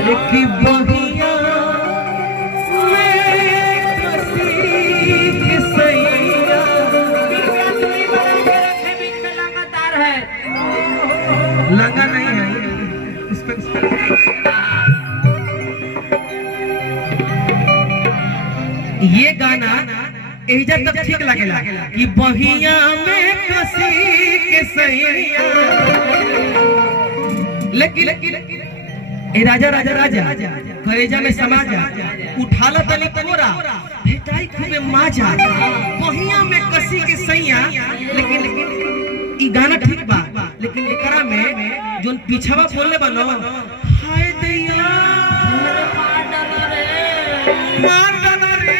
अरे की बहिया लगा नहीं है इस पे ये गाना एजा तक ठीक लगेला कि बहिया में कसी के सैया लेकिन ए राजा राजा राजा करेजा में समा जा उठाला तनी कोरा भेटाई खूबे माजा बहिया में कसी के सैया लेकिन ई गाना ठीक बा लेकिन एकरा में जोन पीछवा बोलले बनो हाय दैया मार डाला रे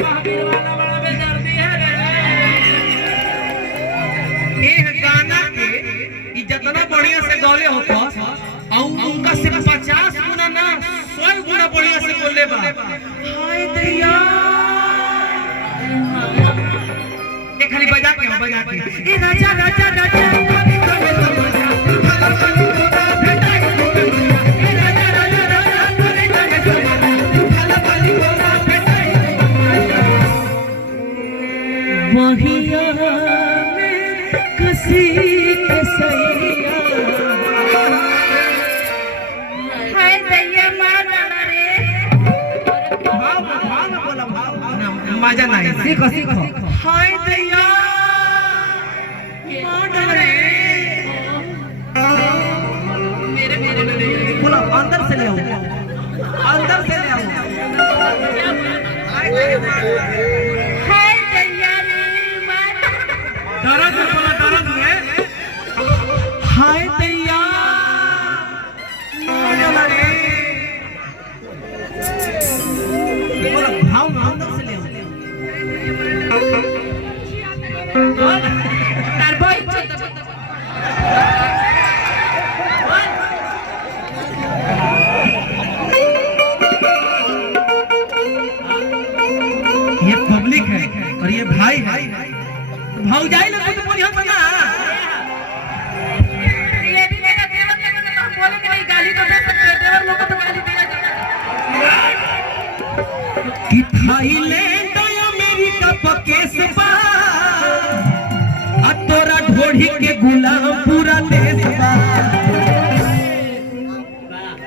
महावीर वाला बड़ा बेदर्दी है रे ए गाना के ई जितना बढ़िया से गौले होतो और उनका से 50 गुना ना 100 गुना बढ़िया से बोलले बा हाय दैया ए खाली बजा के ए राजा राजा राजा बहिया में कसी के सैया हाय दैया मार डाला रे भाव बोला भाव मजा नहीं सीखो सीखो हाय दैया मार डाला रे मेरे बोला अंदर से ले आओ अंदर से ले आओ हाय दैया रे मार दर्द बोला दर्द है हाय दैया मार डाला रे बोला भाव अंदर से ले आओ तार भाई ये पब्लिक है और ये भाई है भाऊजाई लोग तो बोली हम बना ये भी मेरा देवर के तो हम बोलेंगे नहीं गाली तो दे सकते हैं देवर लोगों को गाली दिया जाएगा कि थाईलैंड अमेरिका पकेस बा आ तोरा ढोढ़ी के गुलाम पूरा देश बा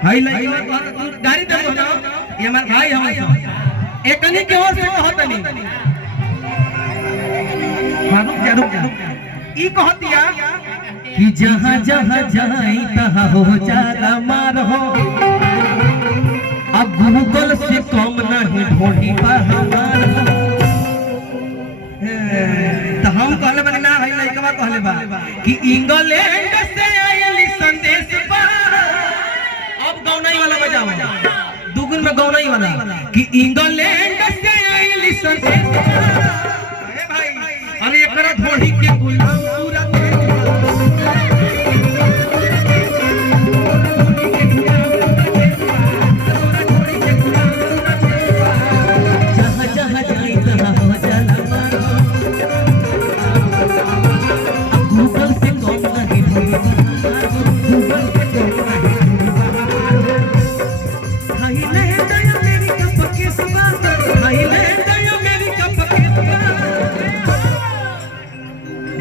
भाई गाड़ी दे ना ये हमार भाई हम एकनी के ओर से कहत नहीं रुक जा ई कहतिया कि जहां जहां जाई तहां हो जाला मार हो अब गूगल से कम नहीं ढोढ़ी पा हमार तो हम कहले बने ना है लइकवा कहले बा कि इंग्लैंड से आइली संदेश पा अब गौनाई वाला बजाओ दुगुन में गौनाई वाला कि इंग्लैंड से आइली संदेश पा ए भाई अरे एकरा ढोढ़ी के गुलाम पूरा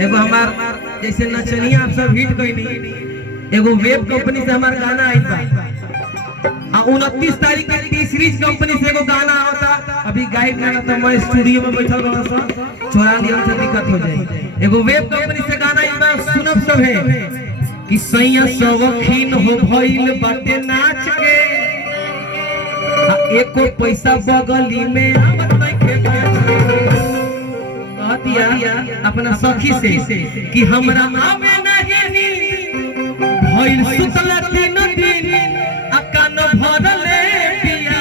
एगो हमार जैसे नचनिया आप सब हिट कइनी एगो वेब कंपनी से हमार गाना आइल बा आ 29 तारीख के टी सीरीज कंपनी से एगो गाना आवता अभी गाइड गाना तो मैं स्टूडियो में बैठल रहल सा छोड़ा दियन से दिक्कत हो जाई एगो वेब कंपनी से गाना आइल बा सुनब सब है कि सैया सवखीन हो भइल बाटे नाच के आ एको पैसा बगली में आवत नहीं कहतिया अपना सखी से कि हमरा आवे नहीं भइल सुतला दिन दिन आ कान भरले पिया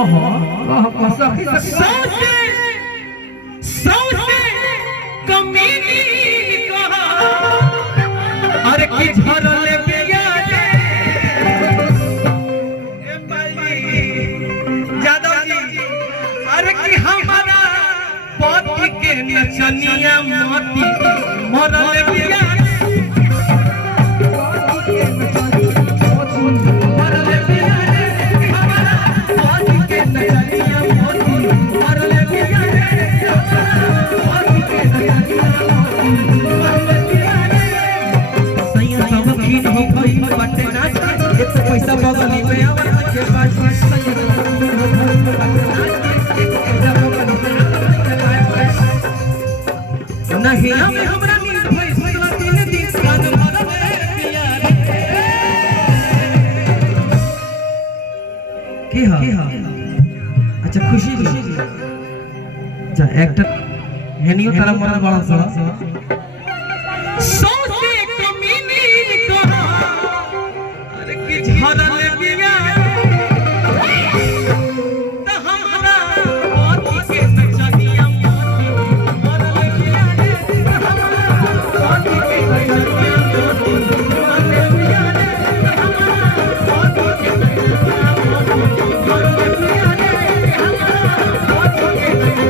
ओहो ओहो सखी सौसे कमीनी कहा अरे की झरले पिया अरे कि हमारा पति के नचनिया मोती मरले बिया मरले बिया हमारा मोती के नचनिया मोती मरले बिया मोती के नचनिया मोती मरले बिया सैया सब खीन हो गई बटे नाच एक तो पैसा बगली में आवर के पास सैया सब खीन हो गई बटे नाच एक तो पैसा बगली में नहीं हमें हमरा नींद भई सुतला 3 दिन कान भरले पिया की हा अच्छा खुशी जा एक्टर हेनियो तारा मरल बड़ा सा सोचे कमीनी कहा अरे कि झरले पिया त हमरा मोती के नचनिया मोती मरले पिया मोती के नचनिया मोती मरले पिया मोती के नचनिया मोती मरले पिया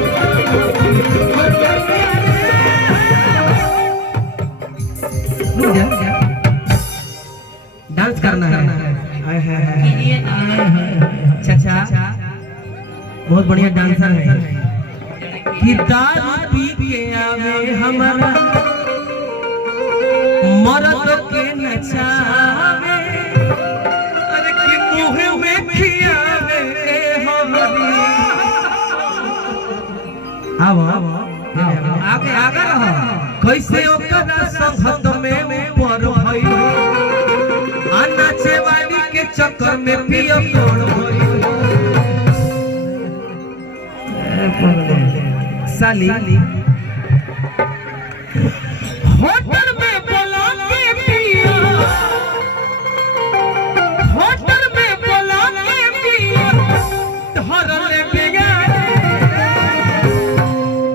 मोती के नचनिया मोती डांस करना है चाचा बहुत बढ़िया डांसर है कि दारू पी के आवे हमारा मर्द के नचावे अरे कि मुंह में खियावे हमारी आओ आगे आगे रहो कैसे ओकरा संगत में पर भई आ नाचे वाली के चक्कर में पियो तोड़ भई साली होटल में बोला के पिया होटल में बोला के पिया धरले पिया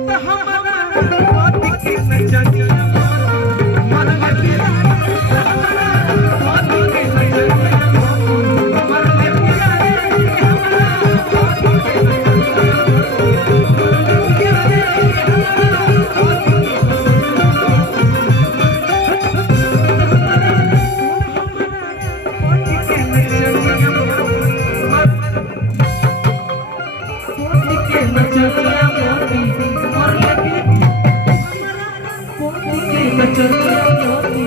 त हमरा मोती के नचनिया मरले पिया मोती के नचनिया मरले पिया मोती के नचनिया मोती